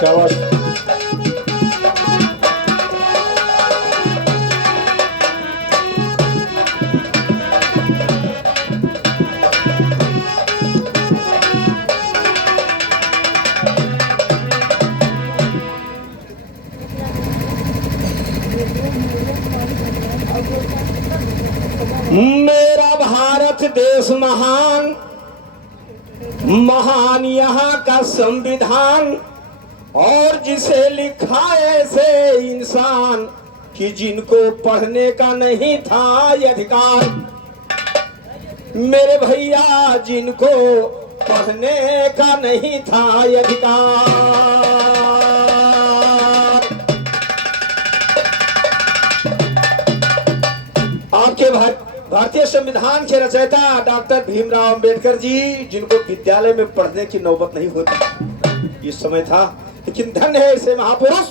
शाबाश। मेरा भारत देश महान, महान यहाँ का संविधान, और जिसे लिखा ऐसे इंसान कि जिनको पढ़ने का नहीं था ये अधिकार। मेरे भैया जिनको पढ़ने का नहीं था ये अधिकार। आपके भारतीय संविधान के रचयिता डॉक्टर भीमराव अंबेडकर जी, जिनको विद्यालय में पढ़ने की नौबत नहीं होती इस समय था, लेकिन धन्य है ऐसे महापुरुष,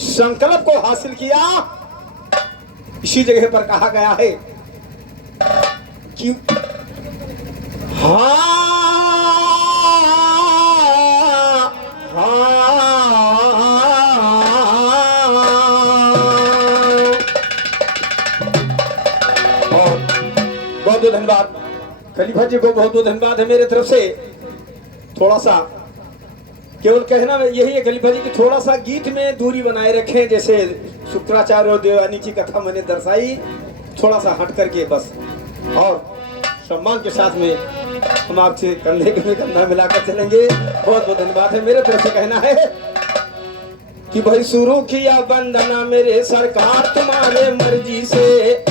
संकल्प को हासिल किया। इसी जगह पर कहा गया है कि बहुत बहुत धन्यवाद खलीफा जी को, बहुत बहुत धन्यवाद है मेरे तरफ से। थोड़ा सा केवल कहना यही है खलीफा जी कि थोड़ा सा गीत में दूरी बनाए रखें, जैसे शुक्राचार्य और देवानी की कथा मैंने दर्शाई, थोड़ा सा हट करके बस, और सम्मान के साथ में हम आपसे कंधे में कंधा मिलाकर चलेंगे। बहुत बहुत धन्यवाद है मेरे तरफ से। कहना है कि भाई शुरू किया वंदना मेरे सरकार तुम्हारे मर्जी से,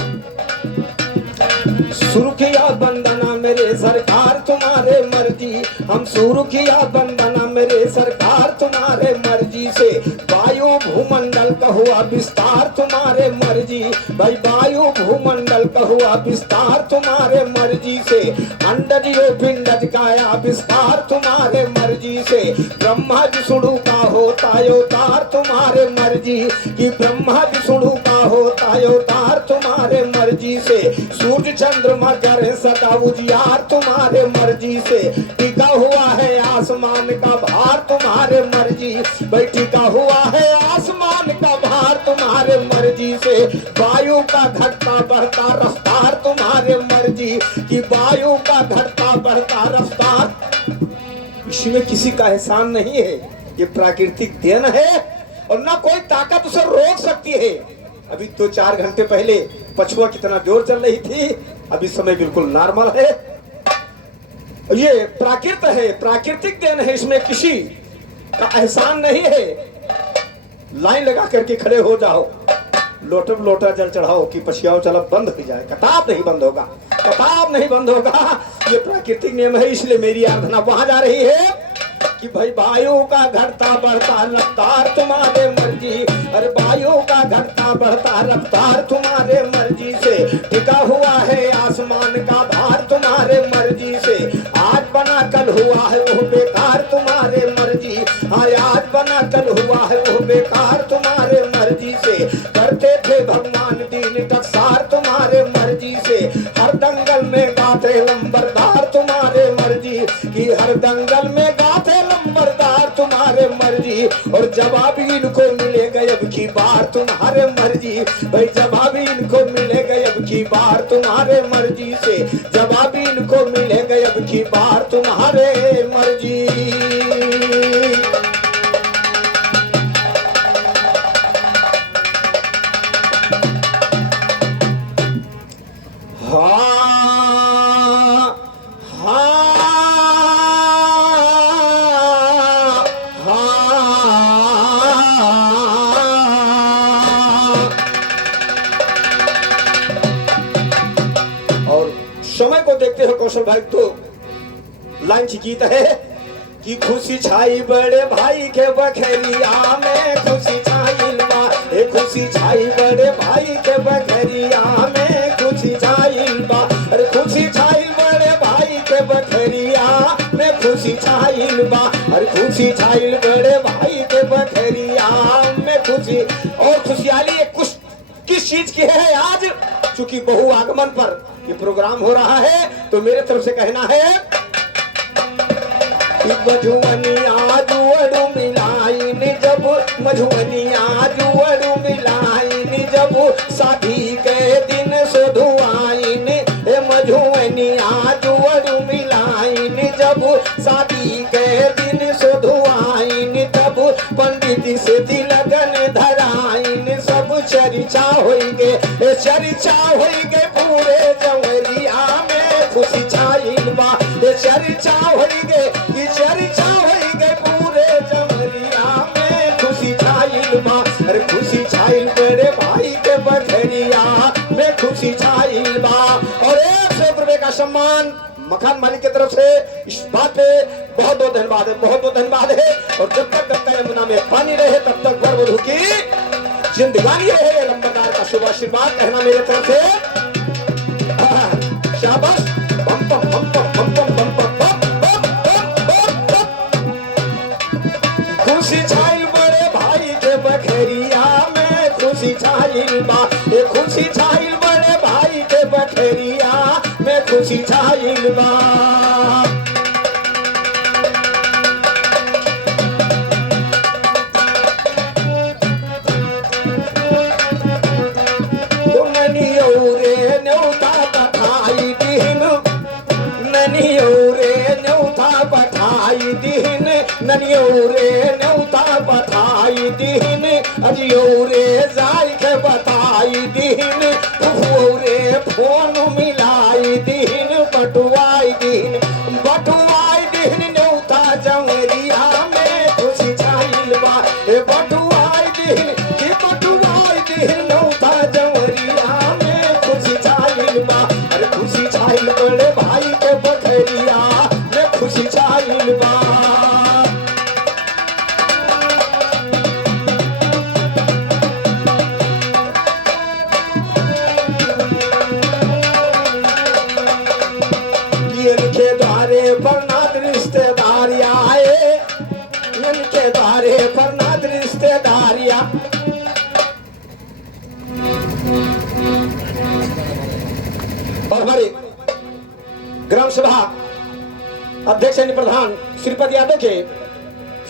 शुरू किया वंदना मेरे सरकार तुम्हारे मर्जी, हम शुरू किया वंदना मेरे सरकार तुम्हारे मर्जी से। वायु भूमंडल का हुआ विस्तार तुम्हारे मर्जी, भाई वायु भूमंडल का हुआ विस्तार तुम्हारे मर्जी से। अंडज पिंडज का विस्तार तुम्हारे मर्जी से। ब्रह्मा विष्णु का होता अवतार तुम्हारे मर्जी, कि ब्रह्मा विष्णु का होता अवतार तुम्हारे मर्जी से। सूर्य चंद्रमा करे सदा उजियार तुम्हारे मर्जी से। टिका हुआ है आसमान का भार तुम्हारे मर्जी, भाई टिका हुआ है आसमान का भार तुम्हारे मर्जी से। वायु का घटता बढ़ता रफ्तार तुम्हारे मर्जी, कि वायु का घटता बढ़ता रफ्तार। इसमें किसी का एहसान नहीं है, ये प्राकृतिक देन है और ना कोई ताकत उसे रोक सकती है। अभी तो 4 घंटे पहले पछुआ कितना जोर चल रही थी, अभी समय बिल्कुल नॉर्मल है। ये प्राकृत है, प्राकृतिक देन है, इसमें किसी का एहसान नहीं है। लाइन लगा करके खड़े हो जाओ, लोटम लोटा जल चढ़ाओ कि पछियाओ चला बंद हो जाए, कताब नहीं बंद होगा, कताब नहीं बंद होगा। ये प्राकृतिक नियम है, इसलिए मेरी आराधना वहां जा रही है कि भाई वायु का घटता बढ़ता रफ्तार तुम्हारे मर्जी, अरे वायु का घटता बढ़ता रफ्तार तुम्हारे मर्जी से। टिका हुआ है आसमान का भार तुम्हारे मर्जी से। आज बना कल हुआ है वो बेकार तुम्हारे मर्जी, हाँ आज बना कल हुआ है वो बेकार तुम्हारे मर्जी से। करते थे भगवान दीन टकसार तुम्हारे मर्जी से। हर दंगल में गाते लंबरदार तुम्हारे मर्जी, कि हर दंगल में गाते लंबरदार तुम्हारे मर्जी। और जवाब इनको मिलेगा अब की बार तुम्हारे मर्जी, भाई जवाब इनको मिलेगा अब की बार तुम्हारे मर्जी से। जवाब इनको मिलेगा अब की बार तुम्हारे मर्जी। समय को देखते हो कौशल भाई, तो लाइन गीत है कि खुशी छाई बड़े भाई के बखरिया में, खुशी छाई बा ए खुशी छाई बड़े भाई के बखरिया में, खुशी छाई बा अरे खुशी छाई बड़े भाई के बखरिया में, खुशी छाई बा अरे खुशी छाई बड़े भाई के बखरिया में खुशी। और खुशहाली कुछ किस चीज की है आज, चूंकि बहु आगमन पर ये प्रोग्राम हो रहा है, तो मेरे तरफ से कहना है कि बजुवनी आज मिला मेहंदी से तिलकन धराइन सब चर्चा होइगे, चर्चा होइगे पूरे जंवरिया में खुशी छाइल बा, चर्चा होइगे कि चर्चा होइगे पूरे जंवरिया में खुशी छाइल बा। अरे खुशी छाइल बड़े भाई के बखरिया में खुशी छाइल बा। और 100 रुपए का सम्मान मकान मालिक की तरफ से, इस बात पे बहुत बहुत धन्यवाद है, बहुत बहुत धन्यवाद है। और जब तक गंगा यमुना में पानी रहे तब तक वर वधू की जिंदगानी रहे, लंबरदार का शुभ आशीर्वाद कहना मेरे तरफ से। शाबाश, बम बम बम बम बम बम बम बम बम बम बम। खुशी छाइल बड़े भाई के बखरिया में खुशी छाइल बा, ये खुशी छाइल बड़े भाई के बखरिया में खुशी छाइल बा। ननियो रे न्योता बधाई दीन, अजियो रे जाई के बताई दीन, फुफो रे फोन मिलाई दीन, बटुआई दीन न्योता जंवरिया में खुशी छाइल बा। बटुआई दीन कि बटुआई दीन न्योता जंवरिया में खुशी छाइल बा। अरे खुशी छाइल बड़े भाई के बखरिया में खुशी छाइल बा। और हमारे ग्राम सभा अध्यक्ष एवं प्रधान श्रीपद यादव के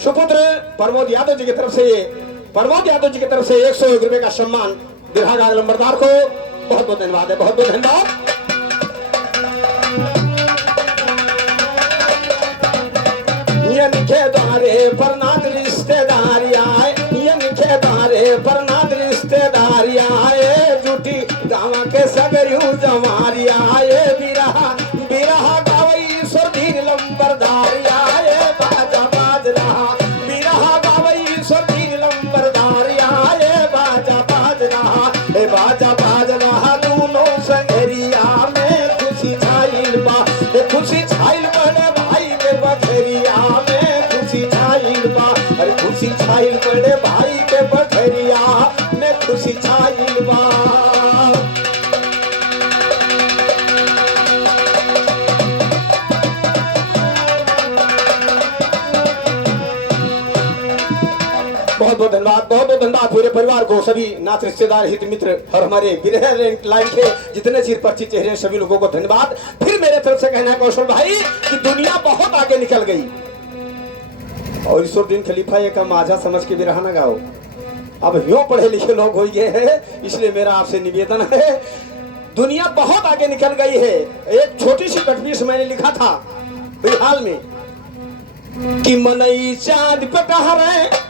सुपुत्र प्रमोद यादव जी की तरफ से, प्रमोद यादव जी की तरफ से 101 रुपए का सम्मान बिरहा लंबरदार को बहुत बहुत धन्यवाद है, बहुत बहुत धन्यवाद। के द्वारे परनाद रिश्तेदारी आए, के द्वारे परनाद रिश्तेदारी आए, जुटी गाँव के सगरियू जमारी आए, बिरहा बिरहा गावई सुरधीर लंबरदारी आए, बाजा बाज रहा बिरहा गावई सुरधीर लंबरदारी आए, बाजा बाज रहा बाजा बाज रहा दोनों संगरिया में खुशी छाइल बा। खुशी छाइल बड़े भाई के बखरिया में खुशी छाइल बा। अरे खुशी छाइल बड़े भाई के बखरिया में खुशी छाइल बा। बहुत बहुत धन्यवाद, बहुत बहुत धन्यवाद पूरे परिवार को, सभी नाथ रिश्तेदार हित मित्र और हमारे विरह लाइन के जितने चिर परिचित चेहरे सभी लोगों को धन्यवाद। फिर मेरे तरफ से कहना है कौशल भाई कि दुनिया बहुत आगे निकल गई और ईश्वर दिन खलीफा एक माझा समझ के विरह न गाओ। अब यूं पढ़े लिखे लोग हो गए हैं, इसलिए मेरा आपसे निवेदन है, दुनिया बहुत आगे निकल गई है। एक छोटी सी कटपीस मैंने लिखा था हाल में कि मनई चांद पे टहरे,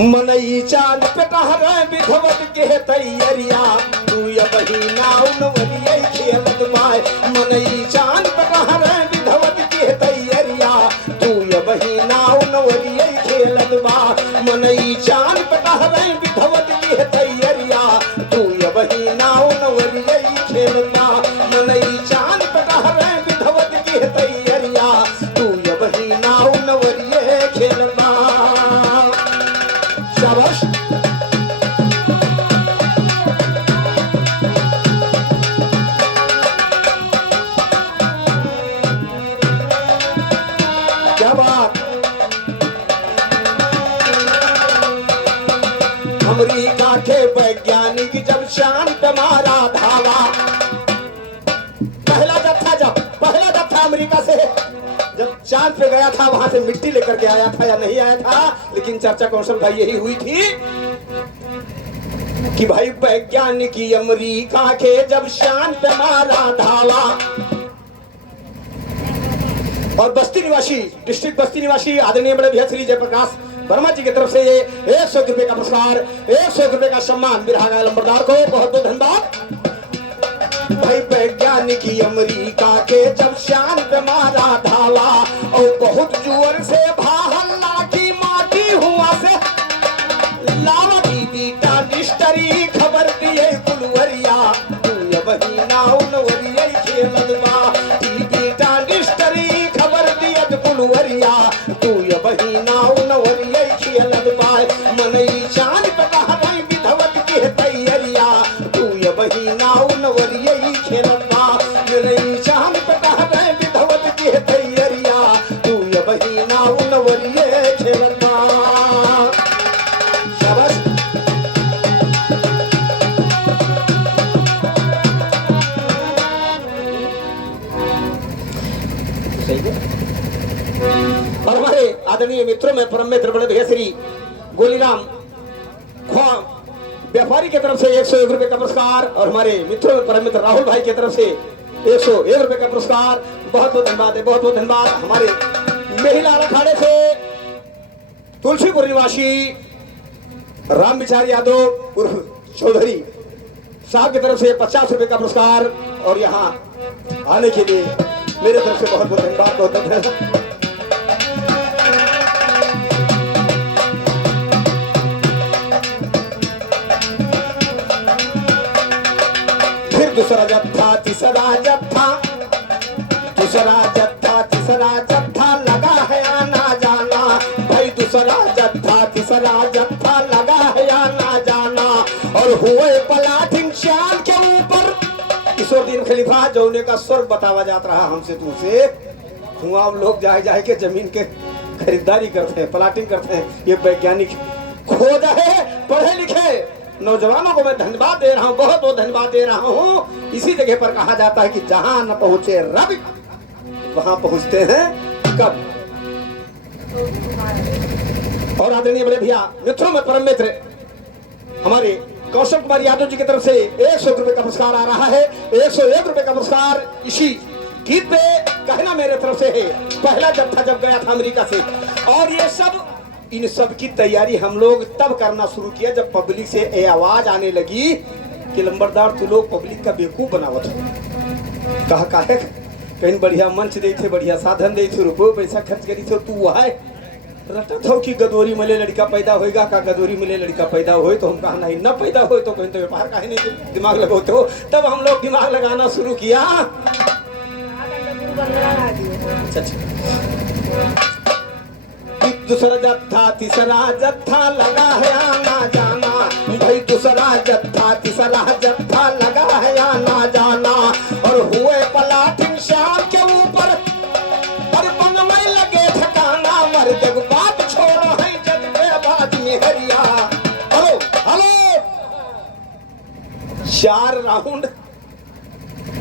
मनई चांद पे टहरे विधवत के तैयरिया, तू या बहिना उनवरिया खेलत बाय। मनई चांद पे टहरे विधवत के तैयरिया, तू या बहिना उनवरिया खेलत बा। मनई चांद पे टहरे विधवत के तैयरिया, तू या बहिना उनवरिया खेलत बा। मनई चांद पे टहरे विधवत के तैयरिया, तू या बहिना उनवरिया खेलत बा। शाबाश। क्या बात। अमेरिका के वैज्ञानिक जब चांद पे मारा धावा, पहला जत्था अमेरिका से जब चांद पे गया था, वहां से मिट्टी लेकर के आया था या नहीं आया था, लेकिन चर्चा कौशल भाई यही हुई थी कि भाई वैज्ञानिक अमेरिका के जब चांद पे मारा धावा, और बस्ती निवासी डिस्ट्रिक्ट बस्ती निवासी आदरणीय बड़े भैया श्री जयप्रकाश वर्मा जी की तरफ से ये 100 रुपए का पुरस्कार, 100 रुपए का सम्मान बिरहा गाय लंबरदार को बहुत बहुत धन्यवाद। भाई वैज्ञानिक अमेरिका के जब शान पे मारा धावा और बहुत जोर से भाहल्ला की माटी हुआ से लावा की बीटा निष्ठरी खबर दिए कुलवरिया तू ये वही नाउनवरिया खेलदमा बीटा निष्ठरी खबर दिए कुलवरिया तू ये वही नाउनवरिया खेलदमा मनई चांद पे कहरई विधवत के तैयारिया तू ये वही नाउनवरिया खेलदमा मनई चांद पे कहरई विधवत के तैयारिया तू ये वही नाउनवरिया खेलदमा। शाबाश। और हमारे आदरणीय मित्रों में परम मित्र बड़े भैया श्री गोलीराम ख्वा व्यापारी की तरफ से 101 रुपए का पुरस्कार और हमारे मित्रों में परम मित्र राहुल भाई की तरफ से 101 रुपए का पुरस्कार। बहुत बहुत धन्यवाद है, बहुत बहुत धन्यवाद। हमारे मेहिलाल अखाड़े से तुलसीपुर निवासी राम विचार यादव उर्फ चौधरी साहब की तरफ से 50 रुपए का पुरस्कार और यहाँ आने के लिए मेरे तरफ से बहुत बहुत धन्यवाद, बहुत बहुत धन्यवाद। फिर दूसरा जत्था तीसरा जत्था दूसरा जत्था तीसरा जत्था लगा है आना जाना भाई दूसरा जत्था तीसरा जत्था लगा है आना जाना और हुए पलाठिन शान के ऊपर किशोरदीन खलीफा जौने का स्वर्ग बतावा जाता रहा हमसे तुमसे हुआ हम लोग जाए जाए के जमीन के खरीदारी करते हैं, प्लाटिंग करते हैं। ये वैज्ञानिक खोज है, पढ़े लिखे नौजवानों को मैं धन्यवाद दे रहा हूँ, बहुत बहुत धन्यवाद दे रहा हूँ। इसी जगह पर कहा जाता है कि जहां न पहुंचे रब वहां पहुंचते हैं कब। और आदरणीय बड़े भैया मित्रों में परम मित्र हमारे कौशल कुमार यादव जी की तरफ से 100 रुपए का पुरस्कार आ रहा है। 101 रुपए का पुरस्कार इसी गीत पे कहना मेरे तरफ से है। पहला जत्था जब गया था अमेरिका से और ये सब इन सब की तैयारी हम लोग तब करना शुरू किया जब पब्लिक से ये आवाज आने लगी कि लंबरदार तू लोग पब्लिक का बेवकूफ बनावत हो। कहा कहीं बढ़िया मंच दे थे, बढ़िया साधन दे थे, रुपये पैसा खर्च करी थे, तू वह रटा था कि गदोरी मिले लड़का पैदा होएगा का गदोरी मिले लड़का पैदा होए तो हम कहा नहीं न पैदा होए तो कहीं तो व्यापार का नहीं दिमाग लगाते हो। तब हम लोग दिमाग लगाना शुरू किया। दूसरा जत्था तीसरा जत्था लगा है आना जाना भाई दूसरा जत्था तीसरा जत्था लगा है आना जाना और हुए पलाठिन शाम के ऊपर और बनने लगे ठिकाना मर्द बात छोड़ो है जज्बे बात मेहरिया। हेलो हेलो 4 राउंड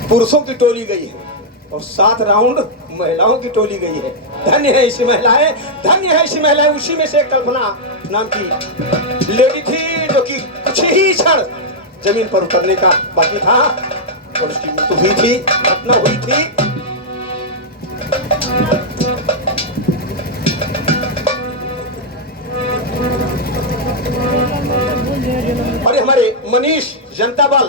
पुरुषों की टोली गई है और 7 राउंड महिलाओं की टोली गई है। धन्य है ऐसी महिलाएं, धन्य है ऐसी महिलाएं। उसी में से कल्पना नाम की लेडी थी जो कि कुछ ही क्षण जमीन पर उतरने का बाकी था और उसकी मृत्यु हुई थी, घटना हुई थी। और हमारे मनीष जनता बल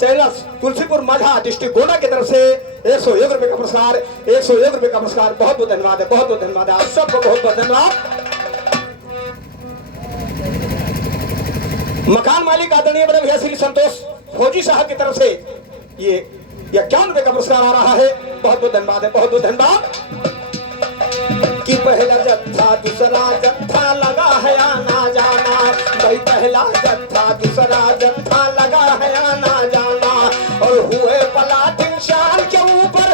चैलस तुलसीपुर माझा डिस्ट्रिक्ट गोंडा की तरफ से 101 रुपए का पुरस्कार, 101 रुपए का पुरस्कार। बहुत बहुत धन्यवाद है, बहुत बहुत धन्यवाद है आप सबको, बहुत बहुत धन्यवाद। मकान मालिक आदरणीय बड़े भैया श्री संतोष फौजी साहब की तरफ से ये 51 रुपए का पुरस्कार आ रहा है। बहुत बहुत धन्यवाद है, बहुत बहुत धन्यवाद। कि पहला जत्था दूसरा जत्था लगा है आना जाना भाई पहला जत्था दूसरा जत्था लगा है आना जाना और हुए पलाठिन शान के ऊपर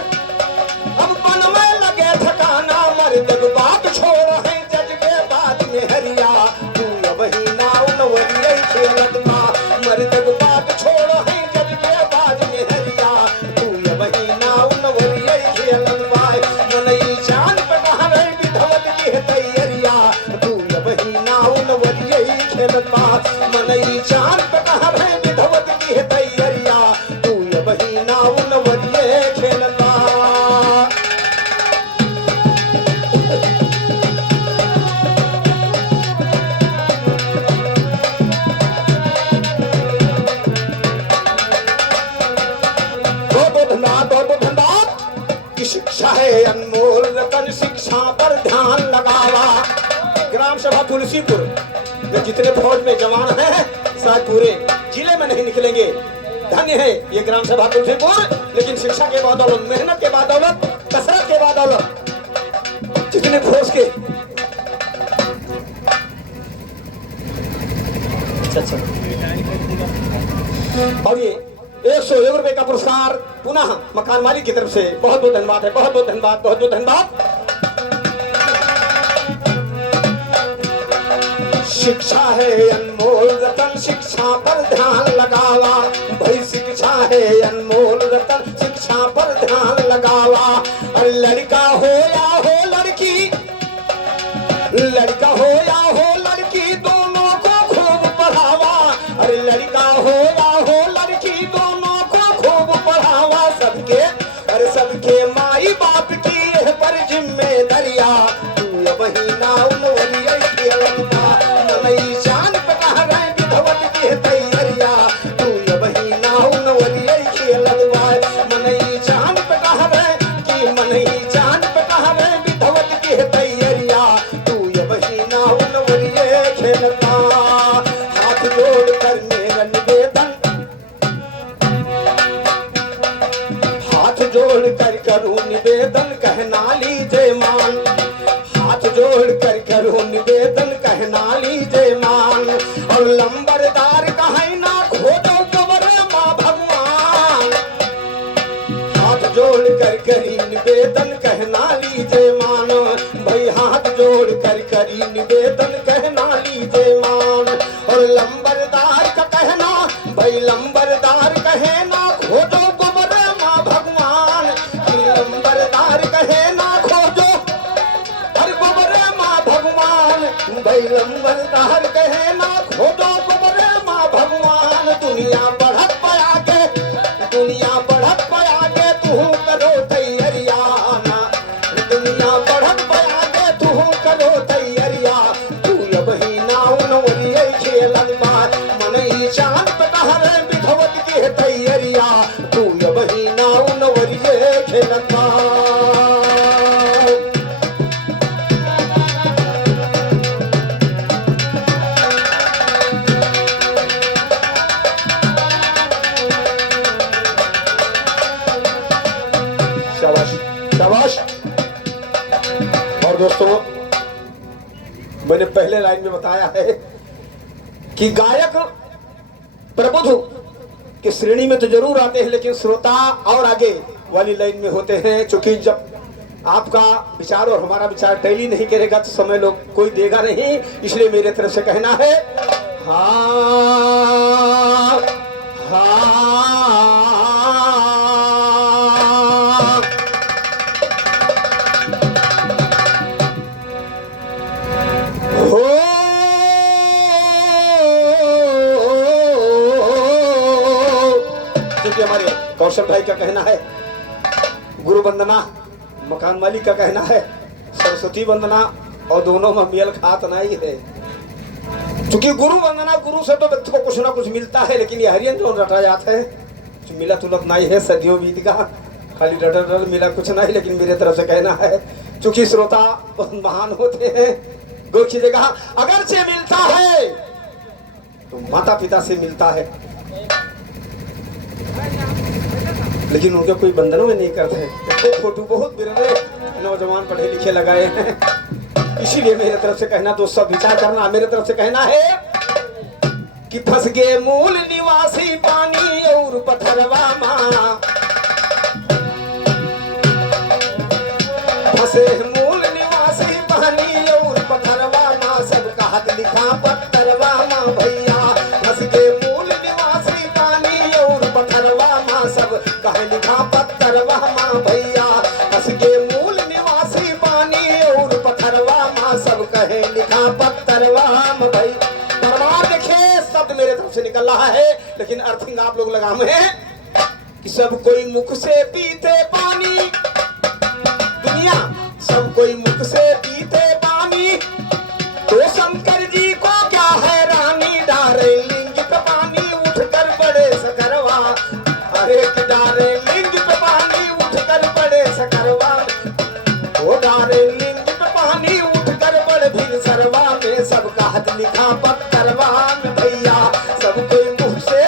अब बनने लगे ठिकाना मर्द बात छोड़ है जज्बे बात में हरिया तू वही नाव नवरिया खेलत मां मर्द बात छोड़ है जज्बे बात में हरिया तू वही नाव नवरिया खेलत मां मनई चांद पे कहरे विधवत की तैयारिया तू वही नाव नवरिया खेलत मां मनई चांद पे कहरे विधवत की तैयारिया तू वही नाव नवरिया खेलत मां। ग्राम सभा तुलसीपुर में जितने फौज में जवान हैं शायद पूरे जिले में नहीं निकलेंगे। धन्य है ये ग्राम सभा तुलसीपुर, लेकिन शिक्षा के बदौलत, मेहनत के बदौलत, कसरत के बदौलत जितने फौज के और ये 101 रुपए का पुरस्कार पुनः मकान मालिक की तरफ से बहुत बहुत धन्यवाद है। बहुत बहुत धन्यवाद, बहुत बहुत धन्यवाद। शिक्षा है अनमोल रतन, शिक्षा पर ध्यान लगावा भाई। शिक्षा है अनमोल रतन, शिक्षा पर ध्यान लगावा। अरे लड़का हो या हो लड़की, लड़का हो या हो लड़की, दोनों को खूब पढ़ावा। अरे लड़का हो या हो लड़की, दोनों को खूब पढ़ावा। सबके अरे सबके माई बाप की यह पर जिम्मेदारिया। तू वही नाउन वलिया खेलता मनई शान पे कह रहे विधवत की तैयारिया। तू वही नाउन वलिया खेलता मनई शान पे कह रहे कि मनई शान पे कह रहे विधवत की तैयारिया। तू वही नाउन वलिया खेलता। हाथ जोड़ कर मेरा निवेदन, हाथ जोड़ कर करूं निवेदन, कहना लीजिए मान। हाथ जोड़ कर करूं निवेदन, कहना लीजिए मान। और लंबरदार कहे ना खोदो कबर माँ भगवान। हाथ जोड़ कर करी निवेदन, कहना लीजिए मान। भाई हाथ जोड़ कर करी निवेदन, कहना लीजिए मान। और लंबरदार का कहना, भाई लंबरदार कहे ना खोदो कबर माँ भगवान। लंबरदार कहे ना खोदो हर गोबर माँ भगवान। भाई लंबरदार कहे ना खोदो गोबर माँ भगवान। दुनिया बढ़त पया के, दुनिया बढ़त पया के, तू करो तैयारिया ना। दुनिया बढ़त पया के, तू करो तैयारिया। तू वही नाउन वलिया खेलन बात मनई शान पे कह रहे विधवत की तैयारिया। तू वही नाउन वलिया खेलन बात। शाबाश। और दोस्तों, मैंने पहले लाइन में बताया है कि गायक प्रबुद्ध की श्रेणी में तो जरूर आते हैं, लेकिन श्रोता और आगे वाली लाइन में होते हैं। क्योंकि जब आपका विचार और हमारा विचार टैली नहीं करेगा तो समय लोग कोई देगा नहीं। इसलिए मेरे तरफ से कहना है हाँ हाँ। हमारे कौशल भाई का कहना है गुरु वंदना, मकान मालिक का कहना है सरस्वती वंदना, और दोनों में मेल खात नहीं है। क्योंकि गुरु वंदना, गुरु से तो व्यक्ति को कुछ ना कुछ मिलता है, लेकिन ये हरियन जो रटा जाता है जो मिला तुलत नहीं है। सदियों बीत गया, खाली डर मिला कुछ नहीं। लेकिन मेरे तरफ से कहना है, चूंकि श्रोता बहुत महान होते हैं, गौर कीजिएगा, अगर से मिलता है तो माता पिता से मिलता है, लेकिन उनके कोई बंधनों में नहीं करते हैं। तो फोटो बहुत बिरले नौजवान पढ़े लिखे लगाए हैं। इसीलिए मेरे तरफ से कहना, दोस्तों विचार करना, मेरे तरफ से कहना है कि फंस गए मूल निवासी पानी और पत्थरवा माँ। फंसे मूल निवासी पानी और पत्थरवा माँ, सबका हाथ लिखा पत्थरवा माँ भैया। फंस गए मूल निवासी पानी और पत्थरवा माँ, सब कहे लिखा पत्थरवा माँ भैया। फंस गए मूल निवासी पानी और पत्थरवा माँ, सब कहे लिखा पत्थरवा माँ भैया। परमार देखे शब्द मेरे तरफ से निकल रहा है, लेकिन अर्थिंग आप लोग लगा में कि सब कोई मुख से पीते पानी, दुनिया सब कोई मुख से पीते पानी, तो शंकर जी को क्या है रानी। डारे लिंग पे पानी उठकर बड़े सकरवा, अरे डारे लिंग पे पानी उठकर बड़े सकरवा, ओ डारे लिंग पे पानी उठकर बड़े भी सरवा। पत्थरवा में, सबका हाथ लिखा पत्थरवा में भैया। सब कोई मुख से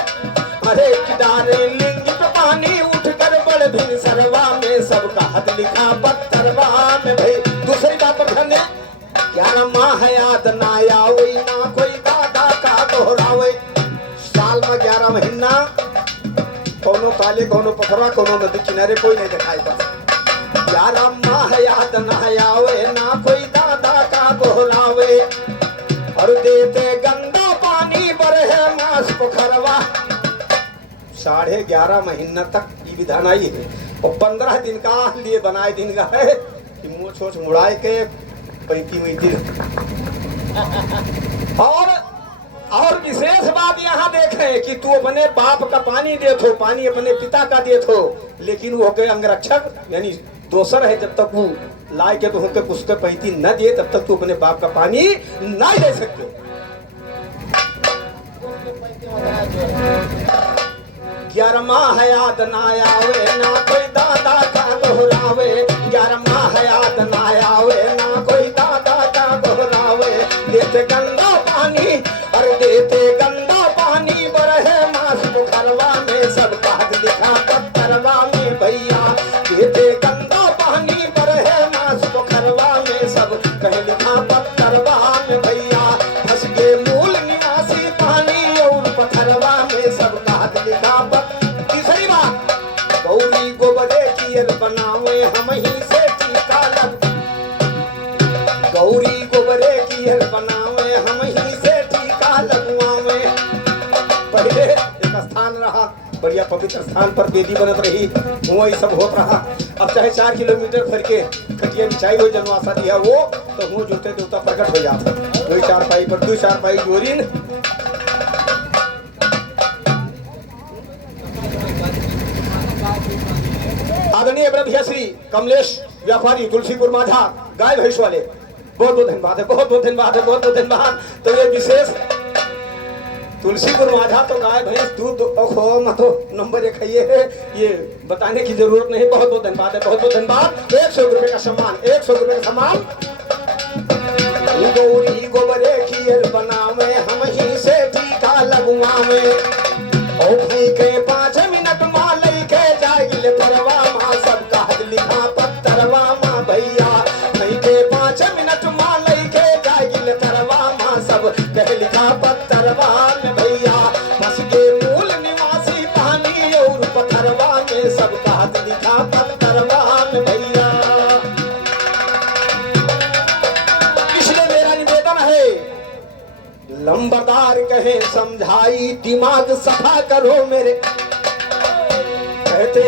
अरे डारे लिंग पे पानी उठ कर बड़ भिन सरवा में, सबका हाथ लिखा पत्थरवा में भाई। दूसरी बात पर ध्यान दें, 11 माह याद ना आवे ना कोई दादा का दोहरावे। साल में 11 महीना कोनो ताले कोनो पथरा कोनो नदी किनारे कोई नहीं दिखाई पड़ता। 11 माह याद ना आवे ना कोई दादा का दोहरावे। और देते गंदा पानी बरहे मास पोखरवा। 11.5 महीना तक ये विधान आई है और 15 दिन का लिए बनाए दिन का है कि मुँह छोच मुड़ाए के 35 दिन। और विशेष बात यहाँ देखें कि तू अपने बाप का पानी देत हो, पानी अपने पिता का देत हो, लेकिन वो के अंगरक्षक यानी दोसर है। जब तक वो लाए के तो होके उसके 35 न दे तब तक तू अपने बाप का पानी नहीं दे सकते। 11 माह याद ना आवे ना कोई दादा का दोहरावे। 11 माह याद ना आवे ना कोई दादा का दोहरावे। देते गंदा पानी और देते गंदा पानी बरहे मास पोखरवा में, सबका हाथ लिखा पत्थरवा में भैया। देते गंदा पानी बरहे मास पोखरवा में, सब कहे लिखा पत्थरवा में भैया। फंस के मूल निवासी पानी और पत्थरवा में, सबका हाथ लिखा। तीसरी बात, गौरी गोबरे की बनावे हम ही से टीका लग। गौरी गोबरे की बनावे हम ही से टीका लगवावे। पहले एक स्थान रहा, बढ़िया पवित्र स्थान पर वेदी बनत रही, वही सब होत रहा। अब चाहे 4 किलोमीटर फिर के खटिया बिछाई हो जनवासा दिया वो तो वो जोते देवता प्रकट हो जाता। 2 चारपाई पर 2 चारपाई जोरीन आदरणीय ब्रह्म श्री कमलेश व्यापारी तुलसीपुर माझा गाय भैंस वाले, बहुत बहुत धन्यवाद है, बहुत बहुत धन्यवाद है, बहुत बहुत धन्यवाद। तो ये विशेष तुलसीपुर माझा तो गाय भैंस दूध तो नंबर 1 है ये बताने की जरूरत नहीं। बहुत बहुत धन्यवाद है, बहुत बहुत धन्यवाद। 100 रुपए का सम्मान, 100 रुपए का सम्मान। गौरी गोबरे खीर बनावे हम ही से टीका लगवावे। ओ भाई के 5 मिनट मां लेके जागिल परवा मां, सबका हाथ लिखा पत्थरवा मां भैया। भाई के 5 मिनट मां लेके जागिल परवा मां, सब कह लिखा पत्थरवा में भैया। फंस के मूल निवासी पानी और पत्थरवा में, सबका हाथ लिखा पत्थरवा में भैया। इसलिए मेरा निवेदन है, लंबरदार कहे समझाई दिमाग सफा करो मेरे। कहते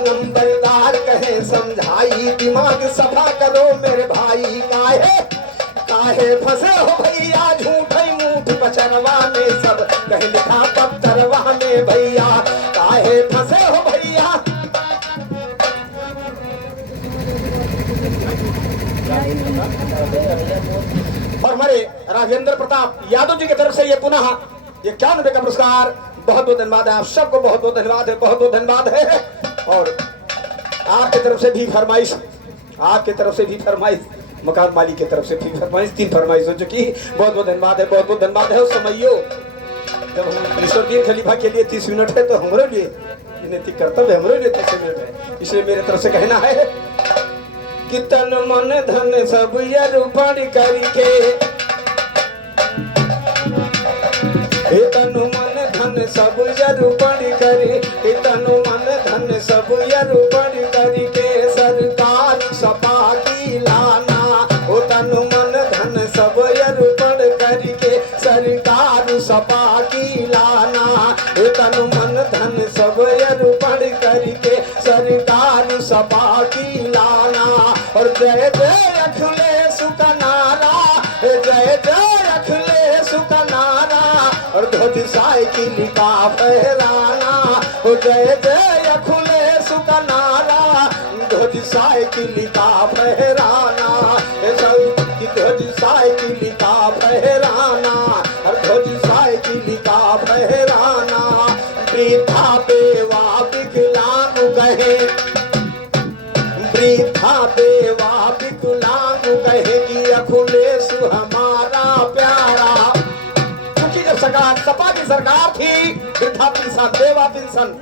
लंबरदार कहे समझाई दिमाग सफा करो मेरे भाई। काहे फंसे हो भैया झूठे मूठ पचरवा में, सब कहे लिखा पत्थरवा में भैया। काहे फंसे हो भैया। और हमारे राजेंद्र प्रताप यादव जी की तरफ से ये पुनः 51 रुपए का पुरस्कार। बहुत बहुत धन्यवाद है आप सबको, बहुत बहुत धन्यवाद है, बहुत बहुत धन्यवाद है। और आपकी तरफ से भी फरमाइश, आपकी तरफ से भी फरमाइश, मकान मालिक की तरफ से भी फरमाइश, 3 फरमाइश हो चुकी। बहुत बहुत धन्यवाद है, बहुत बहुत धन्यवाद है। उस समयो जब हम ईश्वरदीन खलीफा के लिए 30 मिनट है तो हमारे लिए नैतिक कर्तव्य हमारे लिए 30 मिनट है। इसलिए मेरे तरफ से कहना है कि तन मन धन सब अर्पण करके, हे तनु मन धन सब अर्पण करे, हे तनु मन धन सब अर्पण करके सरकार सपा की लाना। ओ तनु मन धन सब अर्पण करके सरकार सपा की लाना। हे तनु मन धन सब अर्पण करके सरकार सपा की लाना। और जय जय अखिलेश का नारा, जय जय अखिलेश का नारा। और ध्वज साइकिल का फहराना, जय जय अखिलेश का नारा। ध्वज साइकिल का फहराना, ध्वज साइकिल का फहराना, ध्वज साइकिल का फहराना। वृद्धा बेवा विकलांग कहे, वृद्धा बेवा विकलांग कहे कि अखिलेश हमारा साहब देवा पेंशन,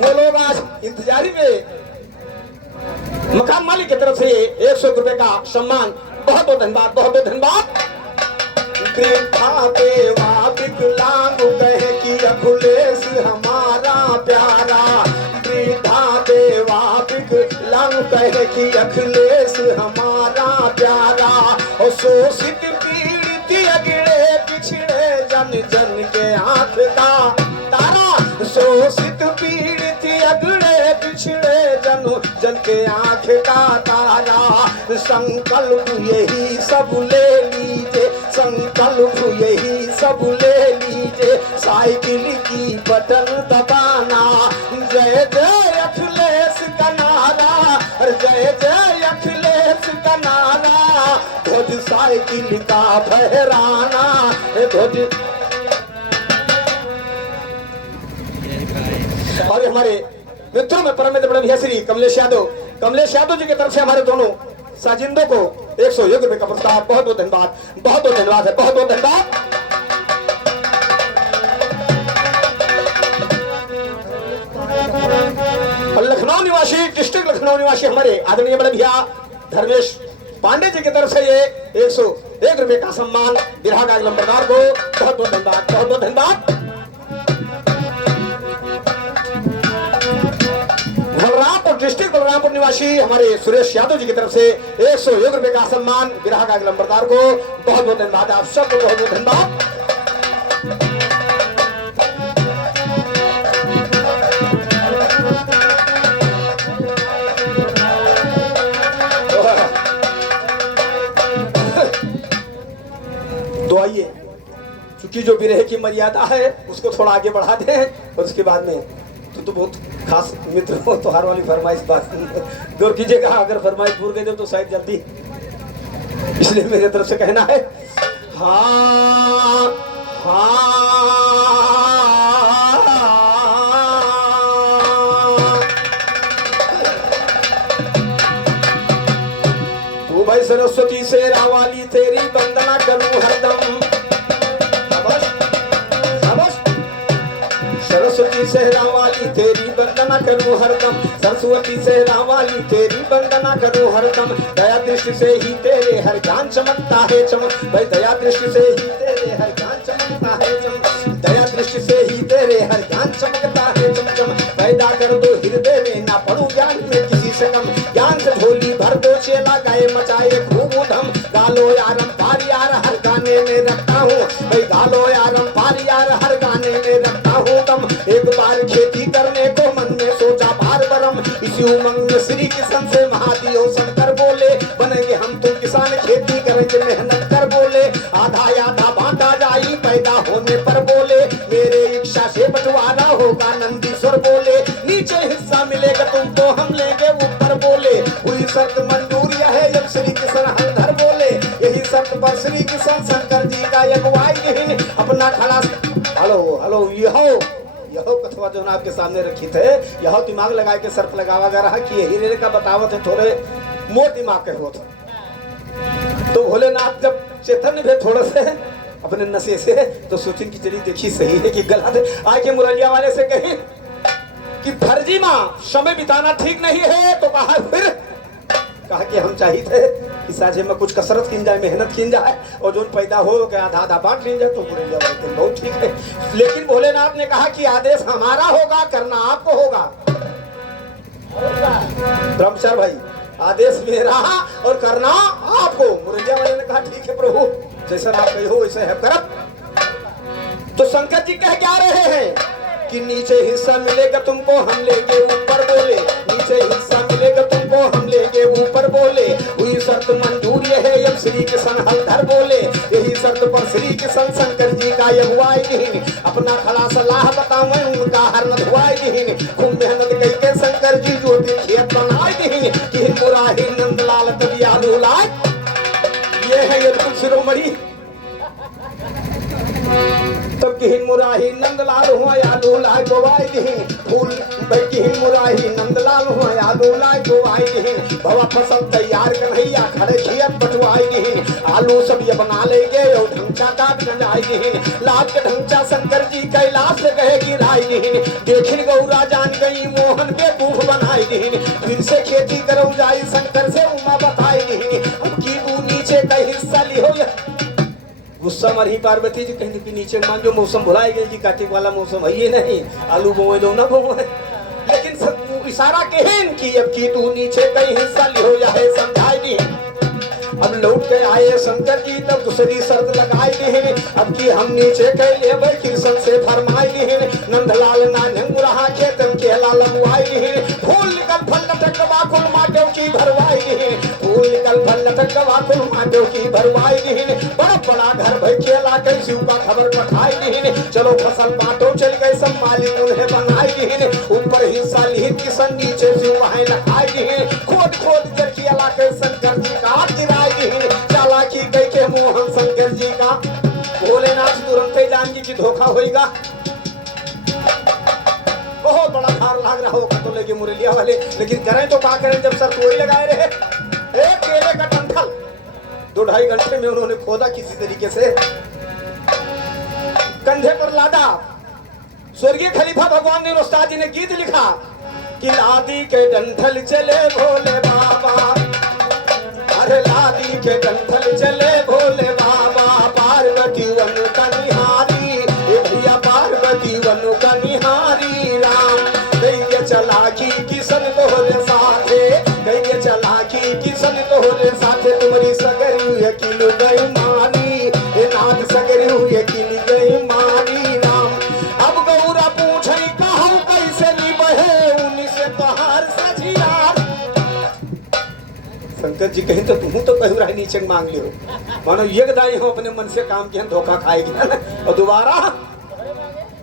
वो लोग आज इंतजारी में, मकान मालिक की तरफ से 100 रुपए का सम्मान। बहुत बहुत धन्यवाद, बहुत बहुत धन्यवाद। वृद्धा देवा विकलांग कहे कि अखिलेश हमारा प्यारा, वृद्धा देवा विकलांग कहे कि अखिलेश हमारा प्यारा। और शोषित पीड़ित अगड़े पिछड़े जन जन के आंख का तारा, शोषित पीड़ित अगड़े पिछड़े जन जन के आंख का तारा। संकल्प यही सब ले लीजिए, संकल्प यही सब ले लीजिए, साइकिल की बटन दबाना। जय जय अखिलेश का नारा, जय जय अखिलेश का नारा, ध्वज साइकिल का फहराना, ध्वज। और हमारे मित्रों में परम मित्र बड़े भैया श्री कमलेश यादव जी की तरफ से हमारे दोनों साजिंदों को 101 रुपए का पुरस्कार। बहुत बहुत धन्यवाद, बहुत बहुत धन्यवाद है, बहुत बहुत धन्यवाद। लखनऊ निवासी, डिस्ट्रिक्ट लखनऊ निवासी हमारे आदरणीय बड़े भैया धर्मेश पांडे जी की तरफ से ये 101 रुपए का सम्मान बिरहा लंबरदार को। बहुत बहुत धन्यवाद, बहुत बहुत धन्यवाद। बलरामपुर डिस्ट्रिक्ट बलरामपुर निवासी हमारे सुरेश यादव जी की तरफ से 101 रुपए का सम्मान बिरहा लंबरदार को। बहुत बहुत धन्यवाद, आप सबको बहुत बहुत धन्यवाद। तो आइए, क्योंकि जो बिरहे की मर्यादा है उसको थोड़ा आगे बढ़ा दें और उसके बाद में तो बहुत खास मित्र हो तो हर वाली फरमाइश बात गौर कीजिएगा। अगर फरमाइश पूरी कर दे तो शायद जल्दी, इसलिए मेरे तरफ से कहना है हाँ हाँ। तू भाई सरस्वती से रावाली तेरी वंदना करूं हरदम। सरस्वती सेहरा वाली तेरी वंदना करूं हरदम, सरस्वती सेहरा वाली तेरी वंदना करूं हरदम। दया दृष्टि से ही तेरे हर ज्ञान चमकता है चमक, भाई दया दृष्टि से ही तेरे हर ज्ञान चमकता है चमक, दया दृष्टि से ही तेरे हर ज्ञान चमकता है चमचम। पैदा कर दो हृदय में ना पड़ू ज्ञान में किसी से कम, ज्ञान से झोली भर दो चेला गाए मचाए खूब उधम। गालो यारम पार यार हर गाने में रखता हूँ, भाई गालो यारम पार यार हर गाने में रखता हूँ दम। एक बार खेती करने को मन में सोचा बार बरम, इसी उमंग में श्री किसान से महादेव शंकर बोले, बनेंगे हम तुम किसान खेती करेंगे मेहनत कर बोले। आधा आधा बांटा जाई पैदा होने पर बोले, मेरे इच्छा से बंटवारा होगा नंदीश्वर बोले। नीचे हिस्सा मिलेगा तुमको हम लेंगे ऊपर बोले, हुई शर्त मंजूर है जब श्री किसान हलधर बोले। यही शर्त पर श्री किसान शंकर जी का अगुवाई अपना खड़ा। हेलो यहो कथवा जो आपके सामने रखी थे, यह दिमाग लगा के शर्त लगावा जा रहा कि यही रेले का बतावत है, थोड़े मोट दिमाग के हो तो भोलेनाथ जब चेतन भी थोड़ा से अपने नशे से तो सोचें कि चलिए देखी सही है कि गलत है। आके मुरलिया वाले से कहे कि फर्जी माँ समय बिताना ठीक नहीं है, तो कहा फिर कहा कि हम चाहिए थे कि साझे में कुछ कसरत की जाए, मेहनत की जाए और जो पैदा हो गया आधा आधा बांट ली जाए, तो मुरलिया वाले बहुत ठीक है। लेकिन भोलेनाथ ने कहा कि आदेश हमारा होगा, करना आपको होगा। ब्रह्मचार भाई आदेश मेरा और करना आपको। मुरलिया वाले ने कहा ठीक है प्रभु, जैसा आप कहो वैसे है करब। तो शंकर जी कह क्या रहे हैं कि नीचे हिस्सा मिलेगा तुमको हम लेंगे ऊपर बोले, नीचे हिस्सा मिलेगा तुमको हम लेंगे ऊपर बोले। हुई शर्त मंजूर ये है जब श्री किसान हलधर बोले, यही शर्त पर श्री किसान शंकर जी का अगुवाई दीन, अपना खड़ा सलाह बताऊं उनका हर नधुआई दीन। खूब मेहनत करके शंकर जी ज्योति खेत बनाई दीन, कि मुराही नंदलाल दयालु लाल। ये है ये शिरोमणि तब की मुराही नंदलाल हुआ आलू लाए गोवाई दीन, फूल बैठी मुराही नंदलाल हुआ आलू लाए गोवाई दीन। भवा फसल तैयार कन्हैया खड़े खियत बटवाई दीन, आलू सब ये बना लेंगे और ढंचा काट गंजाई दीन, लाज के ढंचा शंकर जी कैलाश से गए गिराई दीन, देखिन गौरा जान गई मोहन बेवकूफ बनाई दीन, फिर से खेती करो जाई शंकर से उमा बताई दीन, अब की तू नीचे का हिस्सा लिहो। गुस्सा मरी पार्वती जी कहीं कि नीचे मान जो मौसम भुलाई गई कि कार्तिक वाला मौसम है ये नहीं, आलू बोए दो ना बोए, लेकिन सब इशारा कहन कि अब की तू नीचे कहीं हिस्सा लिहो जाए समझाई दी। अब लौट के आए शंकर जी तब दूसरी शर्त लगाई दी, अब की हम नीचे कह लेबै कृष्ण से फरमाई दी, नंदलाल नानंग रहा खेतम के लाल मुआई दी, फूल निकल फल लटक बाकुल माटो की भरवाई दी, फूल निकल फल लटक बाकुल माटो की भरवाई दी, बड़ा बड़ा घर भई खेला कैसी का खबर पठाई दी, चलो फसल बांटो चल गए सब मालिक उन्हें बनाई दी, ऊपर हिस्सा लिहित किसन नीचे से वहां लखाई दी, खोद खोद कर खेला के शंकर जी का गिराई दी, चालाकी कह के मोहन शंकर जी का, भोलेनाथ तुरंत ही जान की धोखा होएगा। बहुत बड़ा खार लाग रहा होगा तो लेके मुरलिया वाले, लेकिन करें तो क्या करें जब सर कोई लगाए रहे। एक केले का डंठल 2-2.5 घंटे में उन्होंने खोदा किसी तरीके से, कंधे पर लादा। स्वर्गीय खलीफा भगवान ने उस्ताद जी ने गीत लिखा कि लादी के डंठल चले भोले बाबा, अरे लादी के डंठल चले भोले बाबा, पार्वती वन का निहारी, ए भैया पार्वती वन का निहारी, राम गई चलाकी किसन तोहरे साथे, गई चलाकी किसन तोहरे साथे, तुम्हारी सगरी यकीन गई मानी, ए नाथ सगरी यकीन गई मानी, राम अब गौरा पूछे कहूं कैसे निभे उन्हीं से तोहार सझियार। शंकर जी कहीं तो तुम तो कहू रहे नीचे मांग लियो, मानो एक दाई हो अपने मन से काम किया धोखा खाएगी ना और दोबारा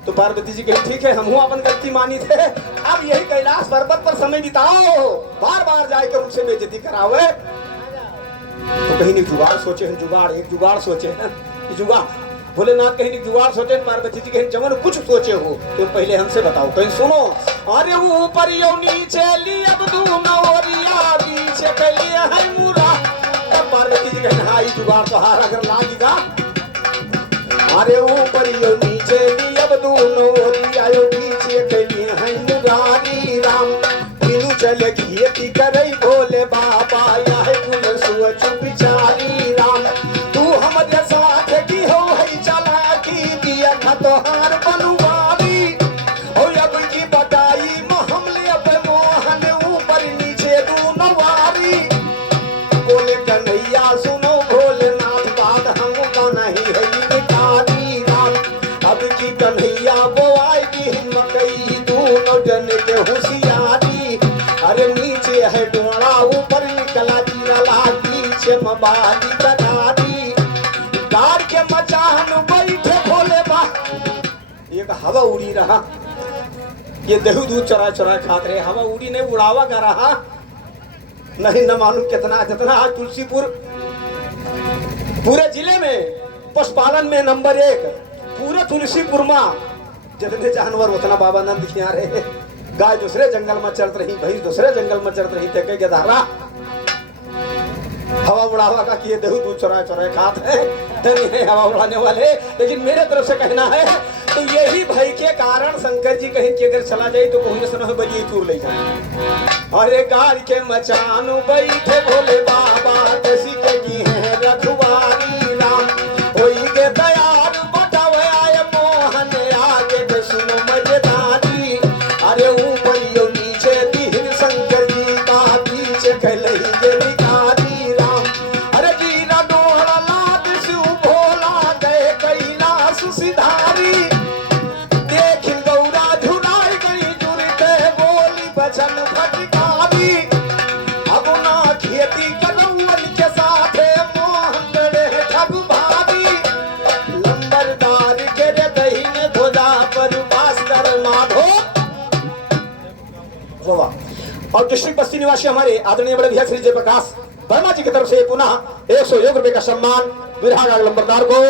तो पार्वती जी कही ठीक है हम अपन गलती मानी थे, अब यही कैलाश पर्वत पर समय बिताओ, बार बार जाकर उनसे बेइज्जती करावे। तो कहीं नहीं जुगाड़ सोचे हैं, जुगाड़ एक जुगाड़ सोचे हैं, जुगाड़ भोलेनाथ कहीं नहीं जुगाड़ सोचे, पार्वती जी कहीं जमन कुछ सोचे हो तो पहले हमसे बताओ, कहीं सुनो। अरे वो ऊपर यो नीचे ली अब दोनों ओरिया पीछे के लिए है मुरा, तब पार्वती जी कहीं हाँ जुगाड़ तो हार अगर लागेगा। अरे ऊपर यो नीचे ली अब दोनों ओरिया यो पीछे के लिए है मुरारी, राम तीनों चले खेती करे भोले बाबा, यह कुल सोच बिचारी, राम तू हमारे साथ की हो है चालाकी दिया तोहार बनुवारी, और अब की बताई हमले अब मोहन ऊपर नीचे दोनों वारी, बोले कन्हैया सुनो भोलेनाथ बात हमका नहीं है बिकारी, राम अब की कन्हैया बोआई की मकई दोनों जन के होशियारी, अरे नीचे है डोरा ऊपर निकला जीरा पीछे मबाली कटारी, गाड़ के मचान बैठे भोले बा, एक हवा उड़ी रहा, ये दही दूध चरा चरा खाते रहे, हवा उड़ी नहीं उड़ावा कर रहा नहीं, न मालूम कितना जितना आज तुलसीपुर पूरे जिले में पशुपालन में नंबर 1, पूरे तुलसीपुर में जितने जानवर उतना बाबा नंद खिया रहे, गाय दूसरे जंगल में चलत रही, भैंस दूसरे जंगल में चलत रही, थे के धारा हवा उड़ावा का किए दही दूध चुराए चुराए खाते हैं, तो नहीं है हवा उड़ाने वाले, लेकिन मेरे तरफ से कहना है तो यही भय के कारण शंकर जी कहीं के अगर चला जाए तो कोई सुना बलिए तूर ले जाए। अरे गाड़ के मचान बैठे भोले बाबा कसी के की है रखवारी, राम होई के तैयार बतावे आए मोहन आगे के सुनो मजेदारी, अरे ऊपर यो नीचे दीन शंकर जी का पीछे कहलई के भिखारी, राम अरे जीरा डोला लाद शिव भोला गए कैलाश सिधारी, देखिन गौरा झुराई गई जुरते बोली बचन फटकारी, अब ना खेती करौवन के साथे मोहन गड़े ठग भारी, लंबरदार के रे दहीने ध्वजा पर भास्कर माधो होवा। और डिस्ट्रिक्ट बस्ती निवासी हमारे आदरणीय बड़े भैया श्री जयप्रकाश वर्मा जी की तरफ से पुनः 101 रुपए का सम्मान विराग लंबरदार को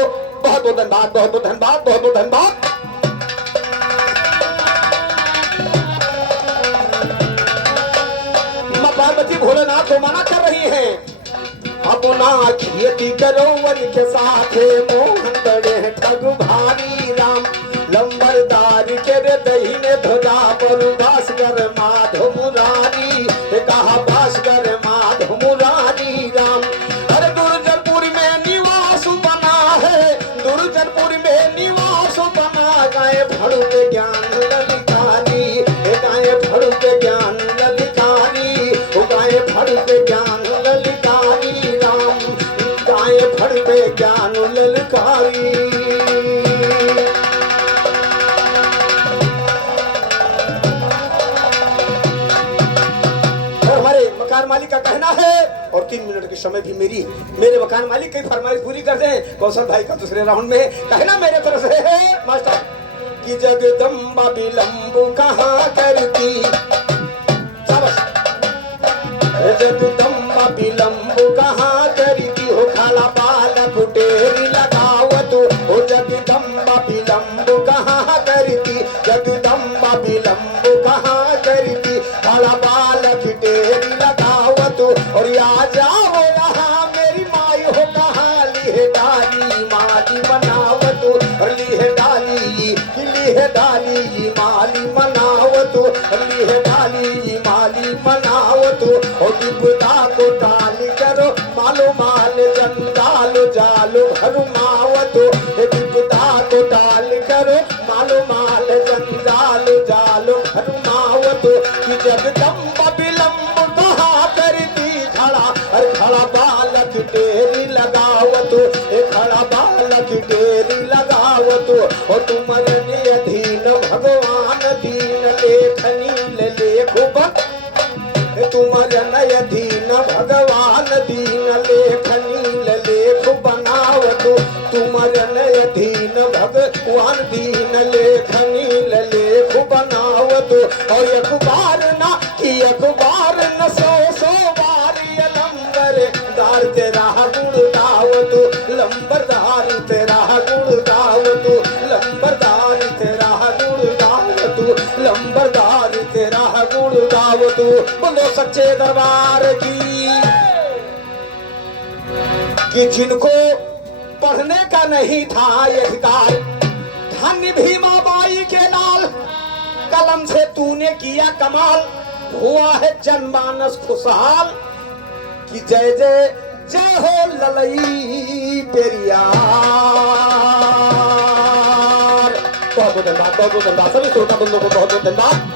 बहुत बहुत धन्यवाद, बहुत बहुत धन्यवाद, बहुत बहुत धन्यवाद। मां पार्वती भोलेनाथ को मना कर रही हैं, अपना खेती करो वन के साथे मोहन बड़े ठग भारी राम लंबरदार के रे दहीने ध्वजा पर भास्कर माधव मुरारी कहा भास्कर माधव मुरारी राम। अरे दुर्जनपुर में निवास बना है दुर्जनपुर में निवास बना गाय भड़ू के ज्ञान ललितानी गाय भड़ू के ज्ञान ललितानी गाय भड़ू के ज्ञान ललितानी राम गाय भड़ू के ज्ञान ललितानी। मकान मालिक का कहना है और 3 मिनट के समय भी मेरे मकान मालिक की फरमाइश पूरी कर दें। कौशल भाई का दूसरे राउंड में कहना मेरे तरफ से है मास्टर कि जगदम्बा विलंब कहाँ करती जगदम्बा विलंब कहाँ करती हो खाला बालक टेरी लगावत हो जगदम्बा विलंब कहाँ करती जगदम्बा विलंब कहाँ करती खाला बालक टेरी लगावत और आ जाओ यहाँ मेरी माई हो कहाँ लिहे डाली माली बनावत और लिहे डाली माली मनावत लिहे डाली माली मनावत और विपदा को डाल करो मालो माल जंजाल जालो भरमावत विपदा को डाल करो मालो माल जंजाल जालो भरमावत कि जगदम्बा विलंब कहाँ करती खड़ा अरे खड़ा बालक टेरी लगावत खड़ा बालक टेरी लगावत और तुम्हारे अधीन भगवान दीन लेखनी लेखुबत तुम्हारे अधीन भगवान दीन लेखनी लेख बनावत तुम्हारे अधीन भगवान दीन लेखनी लेख बनावत और अखबार ना कि अखबार न सौ बार लंबरदार तेरा गुण गावत लंबरदार तेरा गुण गावत लंबरदार तेरा गुण गावत लंबरदार तेरा गुण गावत बोलो सच्चे दरबार की कि जिनको पढ़ने का नहीं था अधिकार धन्य भीमा बाई के लाल कलम से तूने किया कमाल हुआ है जनमानस खुशहाल कि जय जय जय हो ललई पेरियार। बहुत बहुत धन्यवाद सभी श्रोता बंधुओं को बहुत बहुत धन्यवाद।